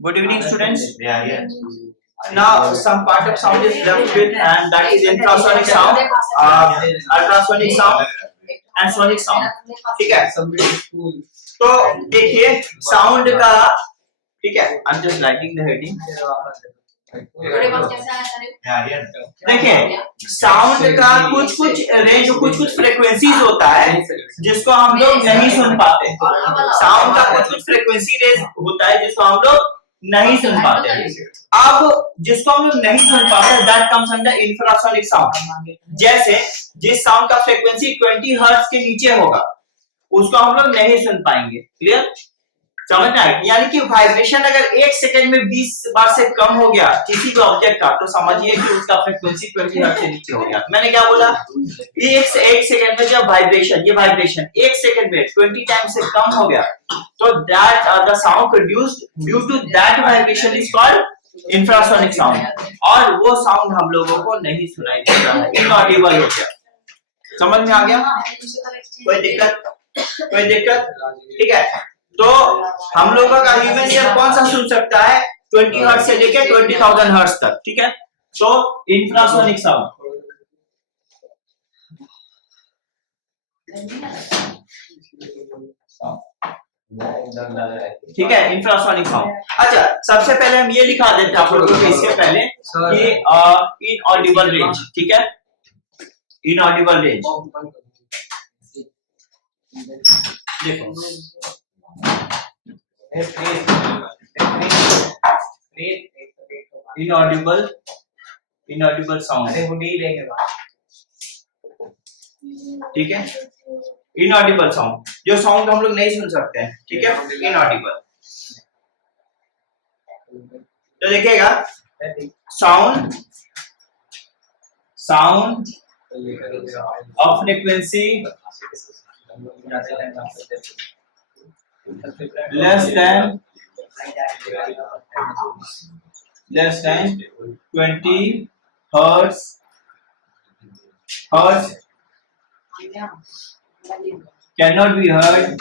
Good evening, students. Now, some part of sound is left with, and that is infrasonic sound, ultrasonic sound, and sonic sound. ठीक है? तो देखिए साउंड का, ठीक है? I'm just writing the heading. देखिए साउंड का कुछ कुछ रेंज, कुछ कुछ फ्रीक्वेंसीज होता है जिसको हम लोग नहीं सुन पाते। साउंड का कुछ कुछ फ्रीक्वेंसी रेंज होता है जिसको हम लोग नहीं सुन पाते। अब जिसको हम लोग नहीं सुन पाते that comes under infrasonic sound. जैसे जिस साउंड का फ्रीक्वेंसी 20 हर्ट्ज के नीचे होगा उसको हम लोग नहीं सुन पाएंगे। क्लियर? समझ में आया? यानी कि वाइब्रेशन अगर 1 सेकंड में 20 बार से कम हो गया किसी भी ऑब्जेक्ट का, तो समझिए कि उसका फ्रीक्वेंसी 20 हर्ट्ज से नीचे हो गया। मैंने क्या बोला? एक सेकंड में जब ये वाइब्रेशन 1 सेकंड में 20 टाइम से कम हो गया, तो that the sound produced due to that vibration is called infrasonic sound. और वो साउंड हम लोगों को नहीं सुनाई देता है, इनऑडिबल हो गया। समझ में आ गया? कोई दिक्कत? ठीक है। तो हम लोगों का ह्यूमन ईयर कौन सा सुन सकता है? 20 हर्ट्ज से लेके 20,000 हर्ट्ज तक। ठीक है? तो इंफ्रासोनिक साउंड, ठीक है, इंफ्रासोनिक साउंड। अच्छा, सबसे पहले हम ये लिखा देते हैं आप लोगों को इसके पहले कि इनऑडिबल रेंज। ठीक है? इनऑडिबल रेंज देखो, इनऑडिबल साउंड, ठीक है? इनऑडिबल साउंड, जो साउंड हम लोग नहीं सुन सकते हैं, ठीक है? इनऑडिबल। तो देखिएगा sound of frequency less than 20 hertz cannot be heard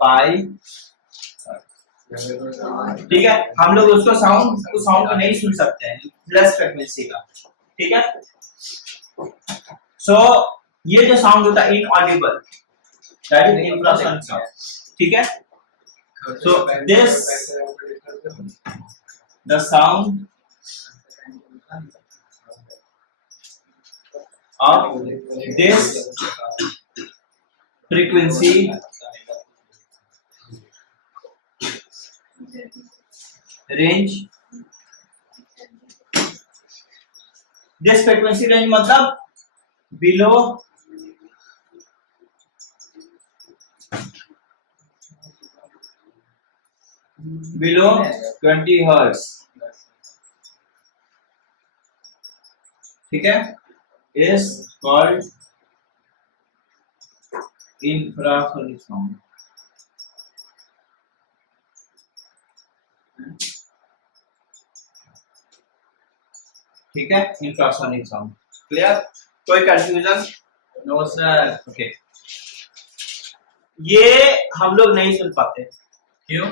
by, ठीक है? हम लोग उसको साउंड को नहीं सुन सकते हैं लेस फ्रीक्वेंसी का। ठीक है? सो ये जो साउंड होता है inaudible, that is infrasonic sound. ठीक है? So this the sound of this frequency range, this frequency range मतलब below below 20 hertz, ठीक है, is called infrasonic sound। ठीक है, इंफ्रासोनिक साउंड। क्लियर? कोई कंफ्यूजन? No sir. ओके, ये हम लोग नहीं सुन पाते। क्यों?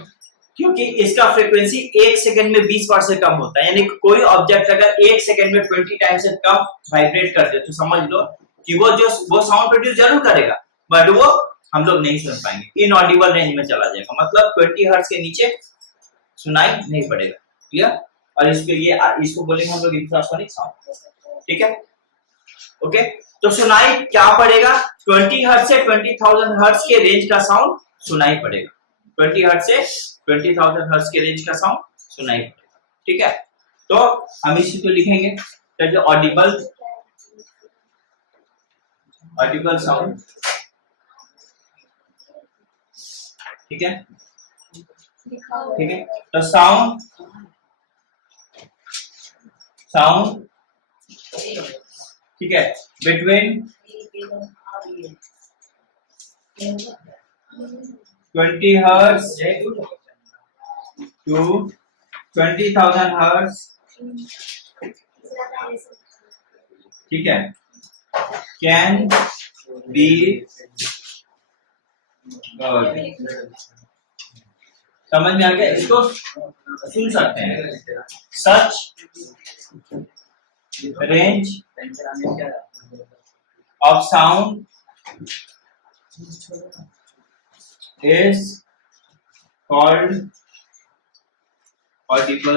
क्योंकि इसका फ्रीक्वेंसी 1 सेकंड में 20 बार से कम होता है। यानी कोई ऑब्जेक्ट अगर 1 सेकंड में 20 टाइम से कम वाइब्रेट कर दे तो समझ लो कि वो साउंड प्रोड्यूस जरूर करेगा, बट वो हम लोग नहीं सुन पाएंगे, इनऑडिबल रेंज में चला जाएगा। मतलब 20 हर्ट्ज के नीचे सुनाई नहीं पड़ेगा। क्लियर? और इसको बोलेंगे हम लोग इंफ्रासोनिक साउंड। ठीक है? ओके, तो सुनाई क्या पड़ेगा? 20 हर्ट्ज से 20,000 हर्ट्ज के रेंज का साउंड सुनाई पड़ेगा। 20 हर्ट्ज से 20,000 हर्ट्ज के रेंज का साउंड सुनाई पड़ेगा। ठीक है? तो हम इसी को लिखेंगे जो ऑडिबल साउंड। ठीक है? ठीक है, तो साउंड ठीक है, बिटवीन 20 hertz to 20,000 hertz, ठीक है, can बी समझ में आ गया? इसको सुन सकते हैं। Such range of sound is called audible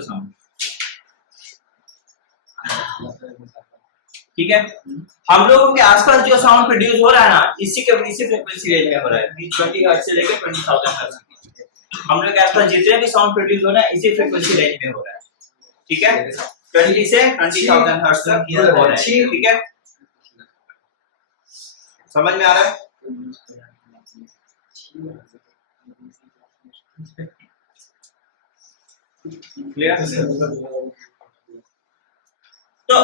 sound. ठीक है, हम लोगों के आसपास जो साउंड प्रोड्यूस हो रहा है ना, इसी फ्रीक्वेंसी रेंज में हो रहा है, 20 हर्ट्ज से लेकर 20,000 हर्ट्ज। हम लोग के आसपास जितने भी साउंड प्रोड्यूस हो रहा है इसी फ्रीक्वेंसी रेंज में हो रहा है। ठीक है, 20 से 20,000 हर्ट्ज तक हो रहा है। ठीक है, समझ में आ रहा है? क्लियर? तो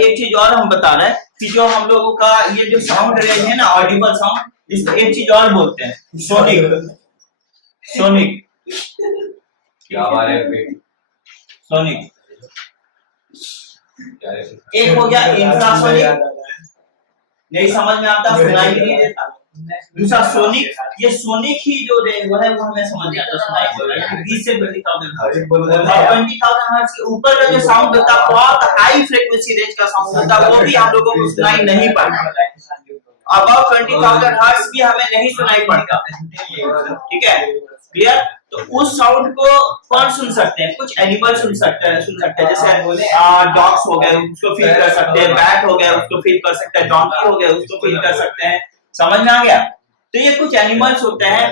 एक चीज और हम बता रहे हैं कि जो हम लोगों का ये जो साउंड रेंज है ना, ऑडिबल साउंड, इसको एक चीज और बोलते हैं, सोनिक। क्या बारे में सोनिक? एक हो गया इंफ्रासोनिक, नहीं समझ में आता, सुनाई भी नहीं देता। दूसरा सोनिक, ये सोनिक ही जो रेंज वो है वो हमें समझ में आता, सुनाई देता है। 20 से 20,000 हर्ट्ज और 20,000 हर्ट्ज के ऊपर का जो साउंड होता है, बहुत हाई फ्रीक्वेंसी रेंज का साउंड होता है, वो भी हम लोगों को सुनाई नहीं पड़ता। अबव 20,000 हर्ट्ज भी हमें नहीं सुनाई पड़ता। ठीक है, क्लियर? तो उस साउंड को कौन सुन सकते हैं? कुछ एनिमल सुन सकते हैं, जैसे डॉग्स हो गए, उसको फील कर सकते हैं, बैट हो गया उसको फील कर सकते हैं, डॉन्की हो गया उसको फील कर सकते हैं। समझ में आ गया? तो ये कुछ एनिमल्स होते हैं,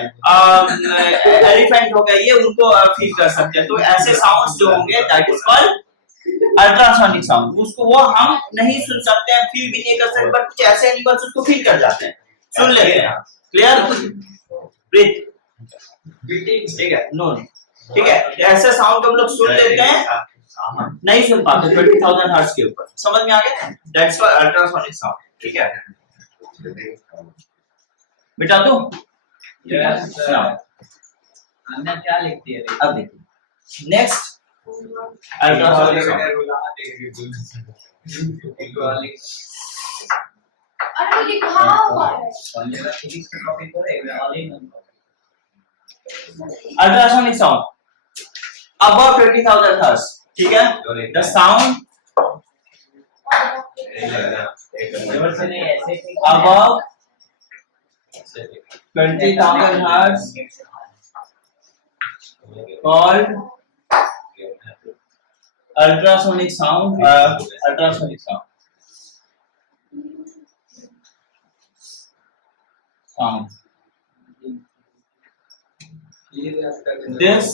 एलिफेंट हो गया, ये उनको फील कर सकते हैं। तो ऐसे साउंड्स जो होंगे that is called ultrasonic sound. उसको वो हम नहीं सुन सकते हैं, फील भी नहीं कर सकते, बट कुछ ऐसे एनिमल्स उसको फील कर जाते हैं, सुन लेते हैं। क्लियर? ब्रीथ, ठीक है, नो, ठीक है, ऐसे साउंड हम लोग सुन लेते हैं, नहीं सुन पाते 20,000 हर्ट्ज के ऊपर। समझ में आ गया? That's called ultrasonic sound. ठीक है बेटा, तो हमने क्या लिखती है? अब देखिए नेक्स्ट अल्ट्रासोनिक साउंड। अरे लिखा हुआ है अल्ट्रासोनिक साउंड above 20,000 hertz। ठीक है, the sound above 20,000 hertz called ultrasonic sound। Ultrasonic sound this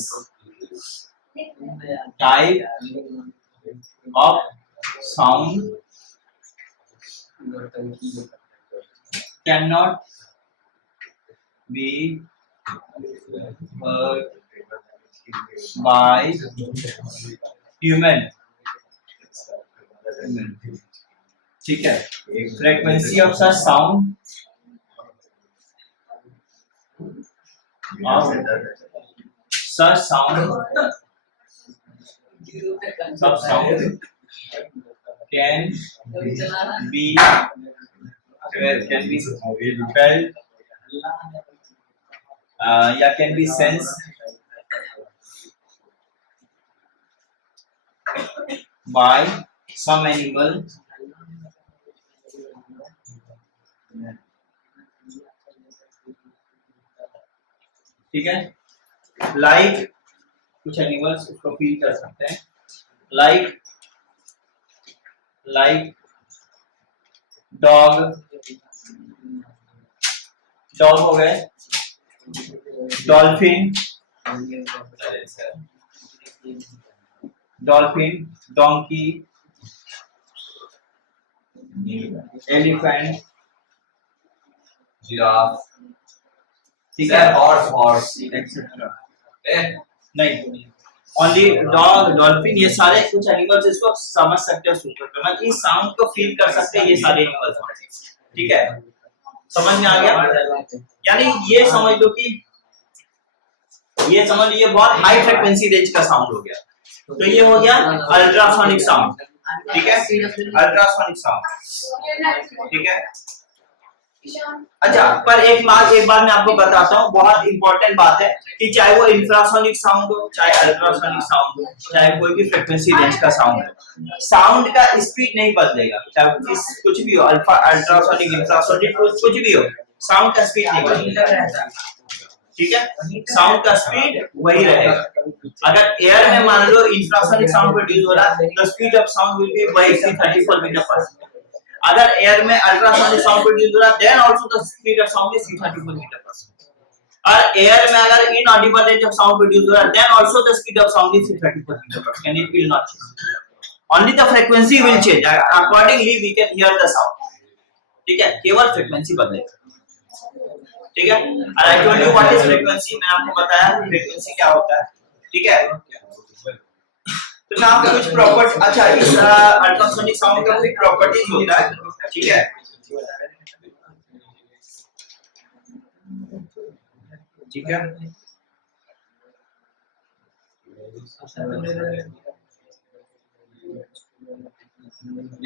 type of sound cannot be heard by human। ठीक है, frequency of such sound can be felt या can be sensed by some animal ठीक है, लाइक कुछ एनिमल्स उसको फील कर सकते हैं, लाइक डॉग हो गए, डॉल्फिन, डोंकी, एलिफेंट, जिराफ, ठीक है, हॉर्स एक्सेट्रा। नहीं, ओनली डॉग, डॉल्फिन, ये सारे कुछ एनिमल्स इसको समझ सकते हैं, सुन सकते हैं, मतलब इस साउंड को फील कर सकते हैं, ये सारे एनिमल्स। ठीक है, समझ में आ गया? यानी ये समझ लो कि ये बहुत हाई फ्रीक्वेंसी रेंज का साउंड हो गया। तो ये हो गया अल्ट्रासोनिक साउंड। ठीक है, अल्ट्रासोनिक साउंड, ठीक है। अच्छा, पर एक बात मैं आपको बताता हूँ, बहुत इंपॉर्टेंट बात है कि चाहे वो इंफ्रासोनिक साउंड हो, चाहे अल्ट्रासोनिक साउंड हो, चाहे कोई भी फ्रीक्वेंसी रेंज का साउंड हो, साउंड का स्पीड नहीं बदलेगा, चाहे कुछ भी हो, अल्फा अल्ट्रासोनिक इंफ्रासोनिक कुछ भी हो, साउंड का स्पीड नहीं बदलेगा, ठीक है। साउंड का स्पीड वही रहेगा। अगर एयर में मान लो इंफ्रासोनिक साउंड प्रोड्यूस हो रहा है, the speed of sound will be 34 metre per second. अगर एयर में अल्ट्रासोनिक साउंड प्रोड्यूस हो रहा है, then also the speed of sound is 34 metre per second. और एयर में अगर inaudible range of sound produce हो रहा है, then also the speed of sound is 34 metre per second, it will not change, only the frequency will change, accordingly we can here the sound, ठीक है, केवल फ्रीक्वेंसी बदलेगी, ठीक है। और I told you what is frequency, मैंने आपको बताया फ्रीक्वेंसी क्या होता है, ठीक है। तो मैं आपको कुछ प्रॉपर्टी, अच्छा इस अल्ट्रासोनिक साउंड का कुछ प्रॉपर्टीज होता है, ठीक है। ठीक है,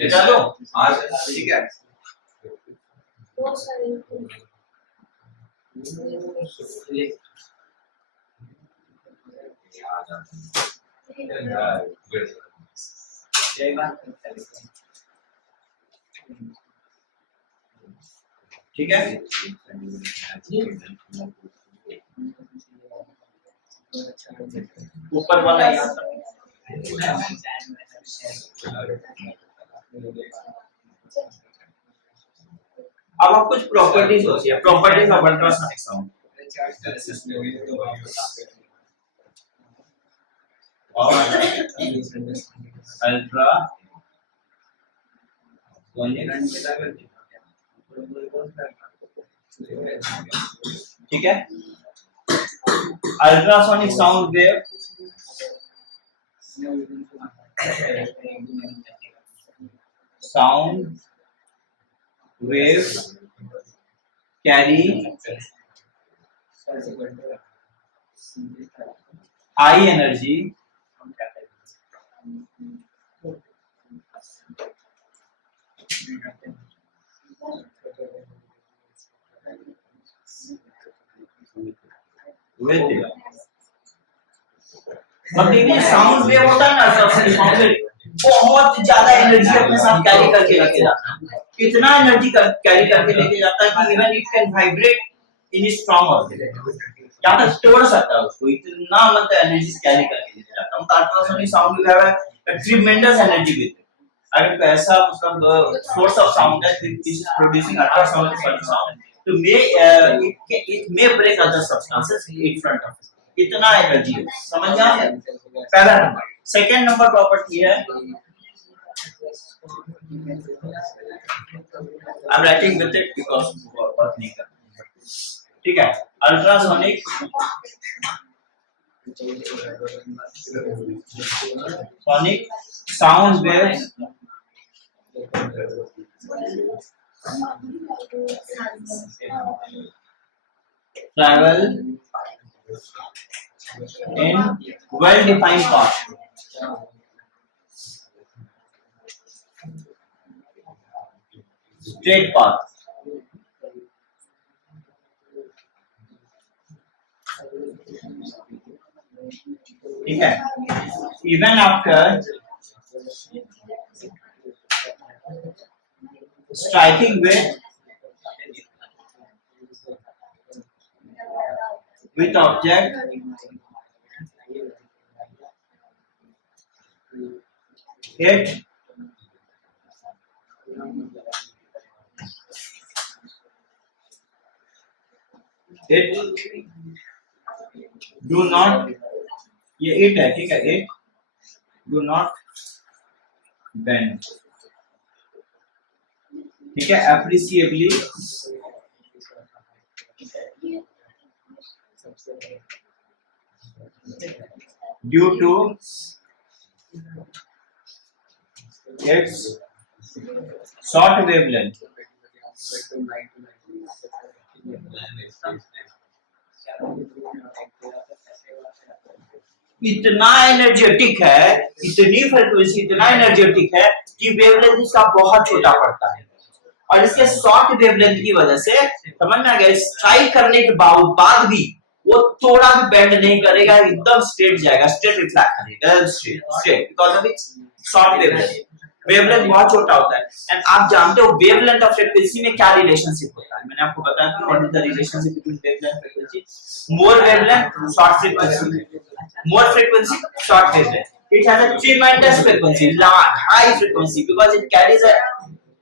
चलो आज ठीक है। ठीक है, ऊपर वाला यहाँ अब आप कुछ प्रॉपर्टीज होती है, properties of ultrasonic sound. Ultra ठीक है, ultrasonic sound wave carry high energy with sound wave होता है ना, साउंड वेव बहुत ज्यादा एनर्जी अपने साथ कैरी करके लेके जाता है, कितना एनर्जी कैरी करके लेके जाता है कि even it can vibrate in strong orbit, या तक तोड़ सकता है उसको, इतना मतलब एनर्जी कैरी करके लेके जाता है। अल्ट्रासोनिक साउंड वेव है ट्रिमेंडस एनर्जी विद, अगर ऐसा मतलब सोर्स ऑफ साउंड है which is producing ultrasonic sound, तो it may break other substances in front of it, इतना एनर्जी है, समझ में आया? पहला नंबर। सेकंड नंबर प्रॉपर्टी है, I am writing with it because work नहीं कर, ठीक है। Ultrasonic sound waves travel in well-defined path. Straight path. ठीक है, even after striking with object it do not, ये it है, ठीक है, it do not bend, ठीक है, appreciably due to its short wavelength, इतना एनर्जेटिक है, इतनी फ्रीक्वेंसी इतना एनर्जेटिक है कि वेवलेंथ इसका बहुत छोटा पड़ता है, और इसके शॉर्ट वेवलेंथ की वजह से समझ में आ गया, स्ट्राइक करने के बाद भी वो थोड़ा भी बेंड नहीं करेगा, एकदम स्ट्रेट जाएगा, स्ट्रेट रिफ्लेक्ट करेगा, straight straight because of its short wavelength. Wavelength बहुत छोटा होता है, एंड आप जानते हो वेवलेंथ और फ्रीक्वेंसी में क्या रिलेशनशिप होता है, मैंने आपको बताया था what is the relationship between wavelength and frequency. More wavelength short frequency, more frequency short wavelength. It has a tremendous frequency, large high frequency, because it carries a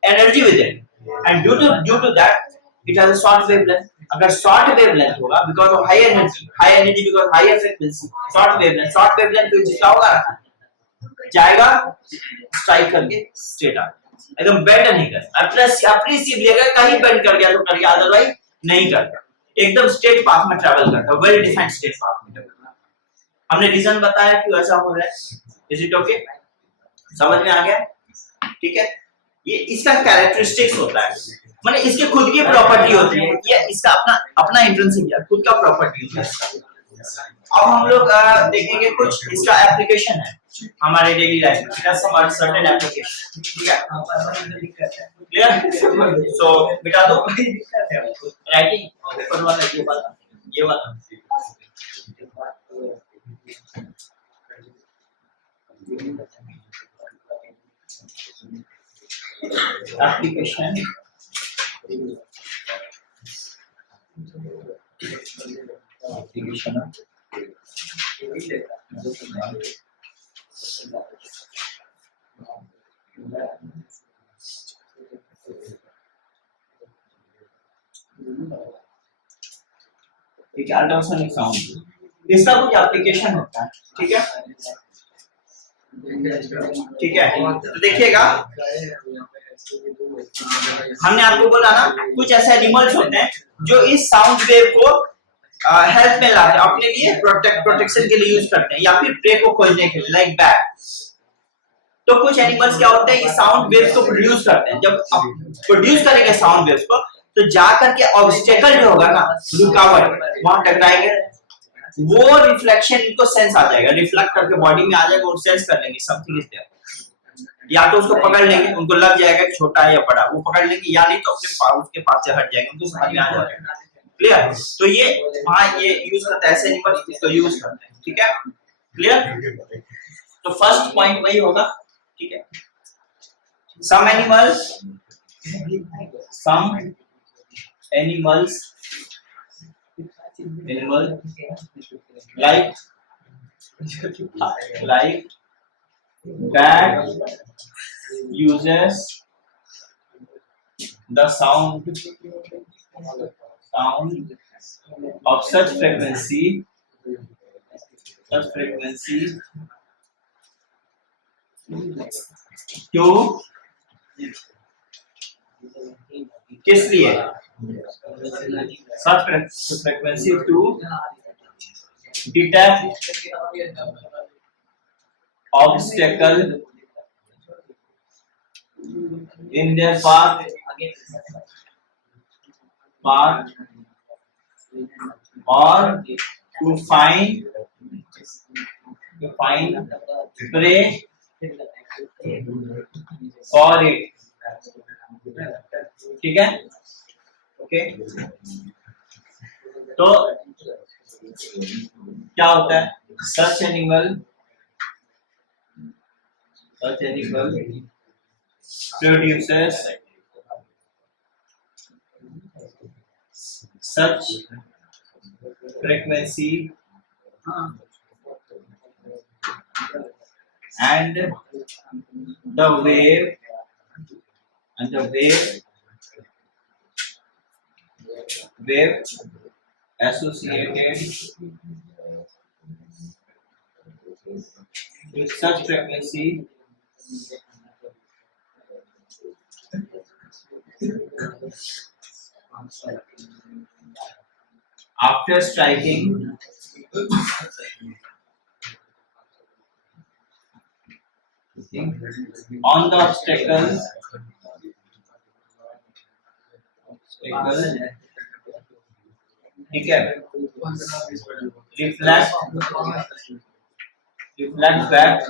energy with it, and due to that it has a short wavelength. अगर short wavelength होगा because of high energy because higher frequency, short wavelength तो जितना होगा जाएगा स्ट्राइक करके स्ट्रेट आ, एकदम बेंड नहीं करता, अपनी सीध लेकर कहीं बेंड कर गया तो कर गया, अदरवाइज नहीं करता, एकदम स्ट्रेट पाथ में ट्रैवल करता है, वेल डिफाइंड स्ट्रेट पाथ में। हमने रीजन बताया क्यों ऐसा हो रहा है, इज इट ओके, समझ में आ गया, ठीक है। ये इसका कैरेक्टरिस्टिक्स होता है, माने इसके खुद की प्रॉपर्टी होती है, ये इसका अपना इंट्रिंसिक है, खुद का प्रॉपर्टी होता है। अब हम लोग देखेंगे कुछ इसका एप्लीकेशन है हमारे डेली लाइफ में, it has some certain application, ठीक है, क्लियर। सो बिटा दो राइटिंग ऊपर वाला ये वाला application एक अल्ट्रासोनिक साउंड, इसका कुछ एप्लीकेशन होता है, ठीक है, ठीक है। तो देखिएगा हमने आपको बोला ना कुछ ऐसे एनिमल्स होते हैं जो इस साउंड वेव को हेल्थ में लाते हैं, अपने लिए प्रोटेक्शन के लिए यूज करते हैं, या फिर प्रे को खोजने के लिए, लाइक बैट। तो कुछ एनिमल्स क्या होते हैं, ये साउंड वेव्स को प्रोड्यूस करते हैं, जब प्रोड्यूस करेंगे साउंड वेव्स को तो जाकर के ऑब्स्टेकल जो होगा ना, रुकावट, वहां टकराएंगे, वो रिफ्लेक्शन इनको सेंस आ जाएगा, रिफ्लेक्ट करके बॉडी में आ जाएगा और सेंस कर लेंगे समथिंग इज देयर, या तो उसको पकड़ लेंगे, उनको लग जाएगा छोटा है या बड़ा, वो पकड़ लेंगे, या नहीं तो अपने उसके पास से हट जाएंगे, उनको समझ में आ जाएगा, क्लियर। तो ये वहां ये यूज करते हैं, ऐसे एनिमल इसको यूज करते हैं, ठीक है, क्लियर। तो फर्स्ट पॉइंट वही होगा, ठीक है। Some animals like that uses the sound of such frequency to किस लिए, such frequency to detect obstacle in their path or to find prey for it, ठीक है, ओके। तो क्या होता है, such animal produces such frequency and the wave associated with such frequency after striking on the obstacle ठीक है, reflect reflect back,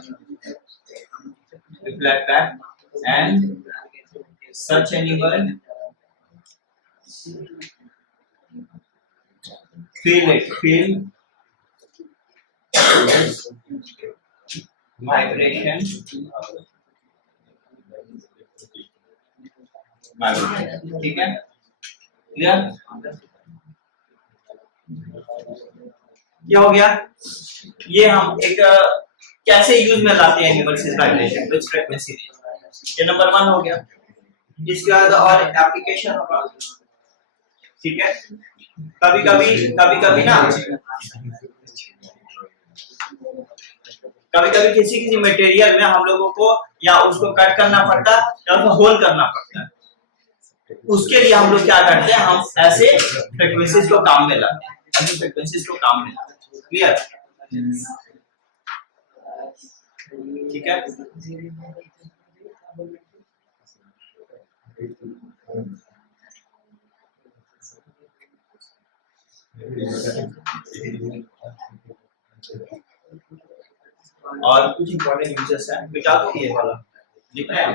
and such animal feel this vibration, ठीक है, क्लियर? क्या हो गया? ये हम एक कैसे यूज में लाते हैं animals vibration which frequency range, ये नंबर 1 हो गया। इसके बाद और एप्लीकेशन होगा, ठीक है। कभी कभी ना कभी कभी किसी मटेरियल में हम लोगों को या उसको कट करना पड़ता है या उसको होल करना पड़ता है, उसके लिए हम लोग क्या करते हैं, हम ऐसे फ्रीक्वेंसीज को काम में लाते हैं, ऐसे फ्रीक्वेंसीज को काम में लाते हैं। क्लियर? ठीक है। और कुछ इंपॉर्टेंट यूजेस है, मिटा दो ये वाला, दिख रहा है?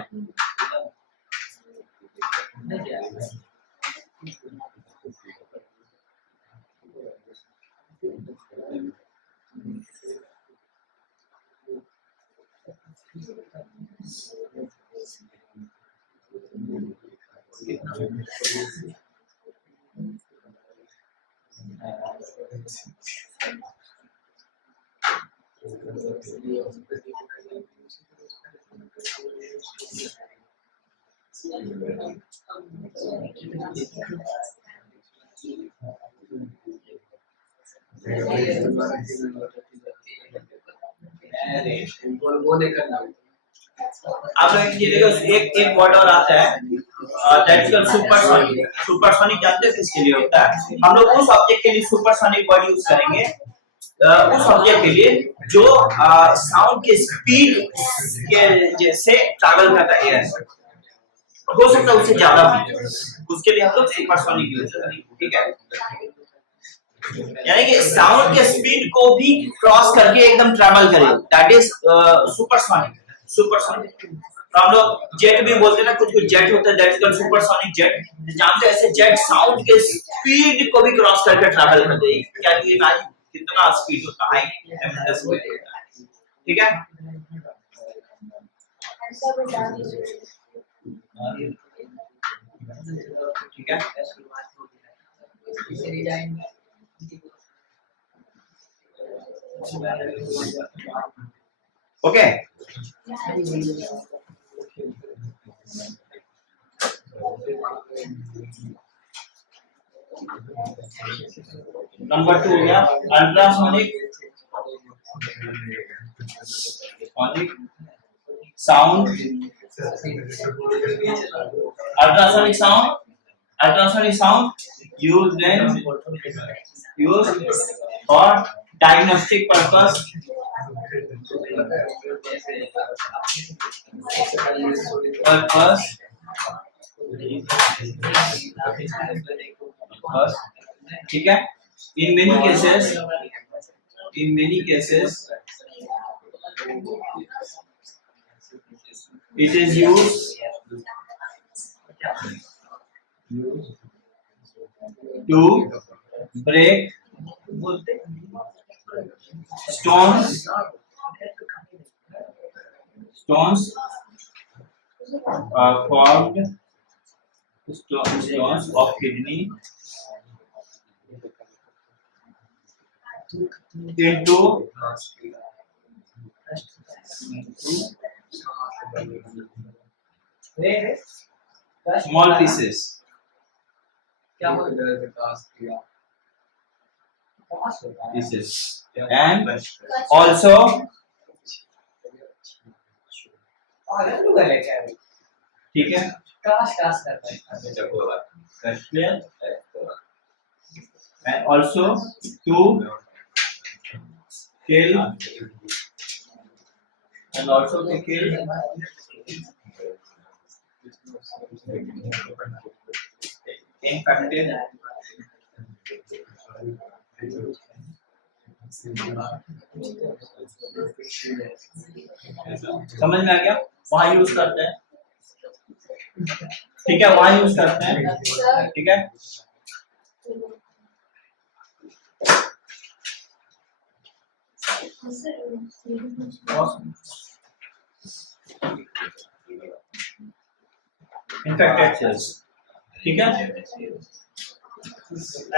आप लोग ये देखो, एक वर्ड और आता है दैट्स कॉल्ड सुपरसोनिक। सुपरसोनिक जानते हैं किसके लिए होता है? हम लोग उस ऑब्जेक्ट के लिए सुपरसोनिक वर्ड यूज करेंगे, उस ऑब्जेक्ट के लिए जो साउंड के स्पीड के जैसे ट्रैवल करता है एयर, हो सकता है उससे ज्यादा भी, उसके लिए हम लोग सुपरसोनिक यूज करेंगे, ठीक है। यानी कि साउंड के स्पीड को भी क्रॉस करके एकदम ट्रैवल करे, दैट इज सुपरसोनिक। सुपरसोनिक हम लोग जेट भी बोलते हैं ना, कुछ जेट होता है, that is called supersonic jet. जहां से ऐसे जेट साउंड के स्पीड को भी क्रॉस करके ट्रैवल कर देगी। क्या ये इमेजिन कितना स्पीड होता है, ठीक है। ठीक है, ओके। नंबर 2 हो गया ultrasonic sound. Ultrasonic sound used for diagnostic purpose, ठीक है। in many cases it is used to break stones formed stones of kidney into small pieces and also ठीक है, and also to kill infected समझ में आ गया? वहां यूज करते हैं, ठीक है, वहां यूज करते हैं, ठीक है। infected cells, ठीक है।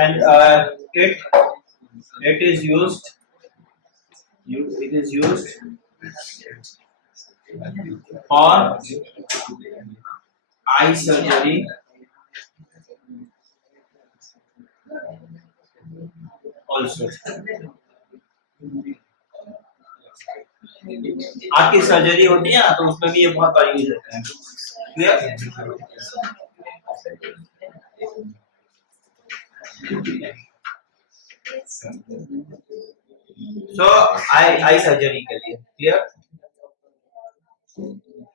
And it is used for eye surgery also, आँख की सर्जरी होती है ना, तो उसमें भी ये बहुत बार यूज होता है, क्लियर। सो आई सर्जरी के लिए, क्लियर।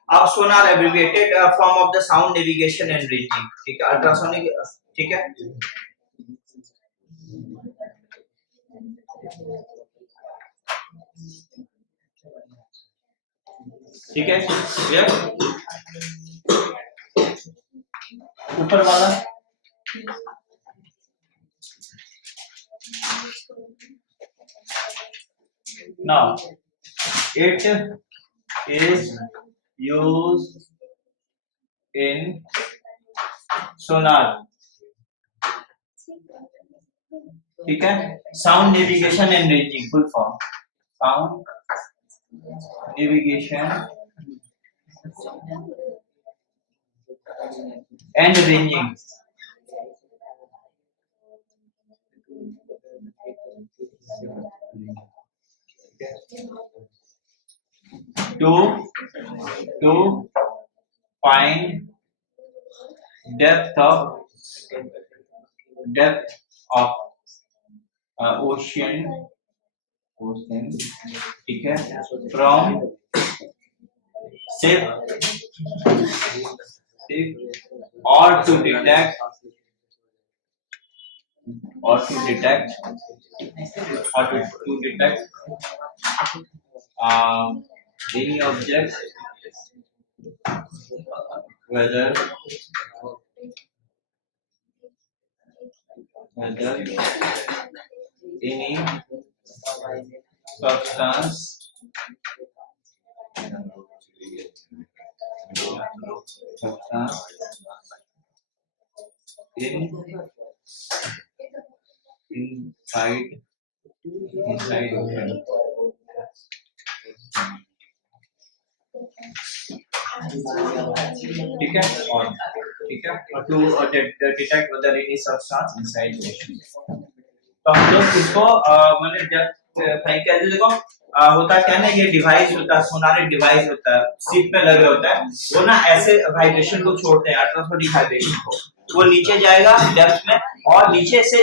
अब sonar abbreviated form of the sound navigation and ranging, ठीक है, अल्ट्रासोनिक, ठीक है। ठीक है, क्लियर। ऊपर वाला now it is used in sonar, ठीक है। Sound navigation and ranging, full form sound navigation and ranging, to find depth of ocean, ठीक है, from ship or to detect any object, whether any substance inside ocean, ठीक है, और ठीक है, to detect whether any substance inside ocean। तो हम लोग इसको मैंने जब फाइल कर देखो होता क्या ना, ये डिवाइस होता है, सोनार डिवाइस होता है, सीट पे लगे होता है, वो ना ऐसे वाइब्रेशन को छोड़ते हैं, अल्ट्रासोनिक वाइब्रेशन को, वो नीचे जाएगा डेप्थ में, और नीचे से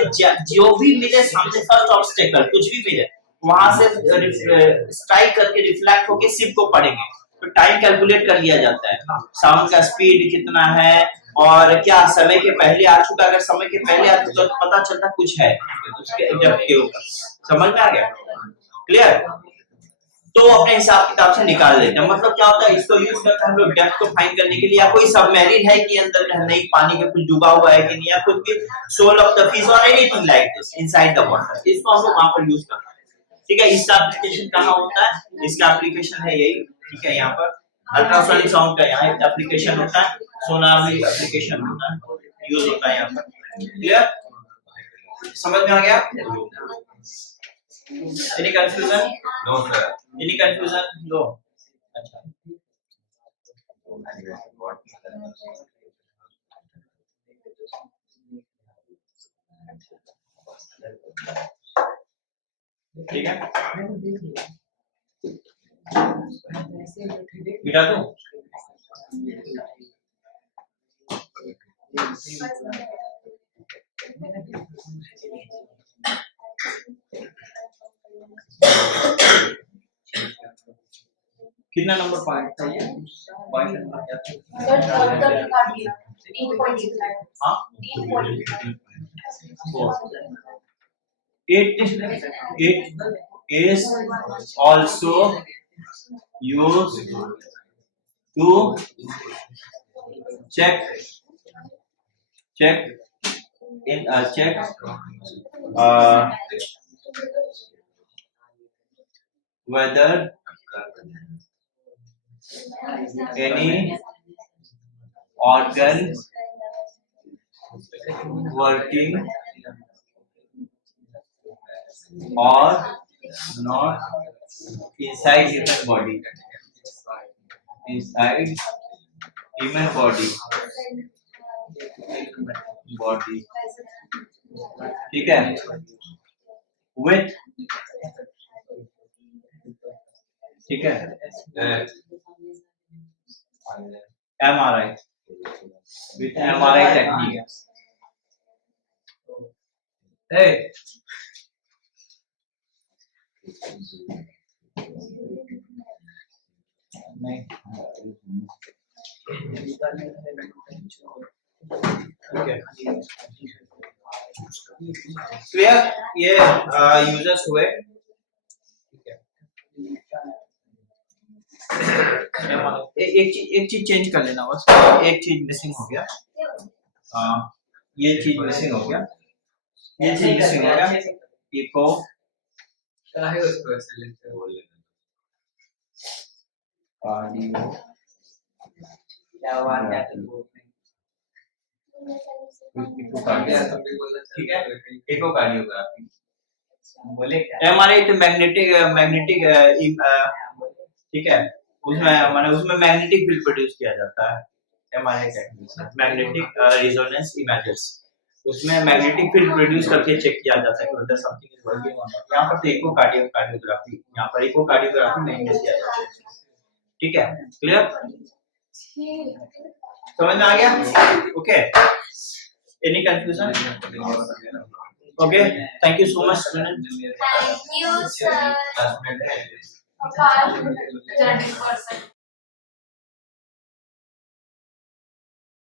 जो भी मिले सामने, फर्स्ट ऑब्स्टेकल कुछ भी मिले, वहां से स्ट्राइक करके रिफ्लेक्ट होके शिप को पड़ेंगे, तो टाइम कैलकुलेट कर लिया जाता है, साउंड का स्पीड कितना है और क्या समय के पहले आ चुका, अगर समय के पहले आ चुका तो पता चलता कुछ है उसके डेप्थ के ऊपर, समझ में आ गया, क्लियर। तो अपने हिसाब किताब से निकाल लेते हैं, मतलब क्या होता है, इसको यूज करते हैं हम लोग डेप्थ को फाइंड करने के लिए, या कोई सबमरीन है कि अंदर नहीं पानी के कुछ डूबा हुआ है कि नहीं, या कुछ भी सोल ऑफ द फिश और anything like this inside the water, इसको हम लोग वहां पर यूज करते हैं, ठीक है। इसका एप्लीकेशन कहाँ होता है, इसका एप्लीकेशन है यही, ठीक है, यहाँ पर अल्ट्रासोनिक साउंड का यहाँ एप्लीकेशन होता है, सोनार भी एप्लीकेशन होता है, यूज होता है यहाँ पर, क्लियर, समझ में आ गया। Any confusion? No sir. Any confusion? No. अच्छा। ठीक है, मिटा दूं? कितना नंबर पॉइंट था ये, पॉइंट नंबर क्या था, हाँ 8 is also used to check uh, whether any organ working or not inside human body. Inside human body. ठीक है? With ठीक है? MRI. With MRI technique. Hey. नहीं. Okay. क्लियर? ये यूजर्स हुए. एक चीज चेंज कर लेना बस. एक चीज मिसिंग हो गया. ये चीज मिसिंग हो गया. ये चीज मिसिंग हो गया. इको कार्डियो ठीक है. इको कार्डियोग्राफी बोले एमआरआई तो मैग्नेटिक ठीक है. उसमें माने उसमें मैग्नेटिक फील्ड प्रोड्यूस किया जाता है. MRI technique magnetic resonance images. उसमें मैग्नेटिक फील्ड प्रोड्यूस करके चेक किया जाता है कि whether something is working or not. यहाँ पर तो इको कार्डियोग्राफी, यहाँ पर इको कार्डियोग्राफी में इंग्लिश किया जाता है. ठीक है? क्लियर? समझ में आ गया? Okay. Any confusion? Okay. Thank you so much student. Thank you, sir. Apart, 30%.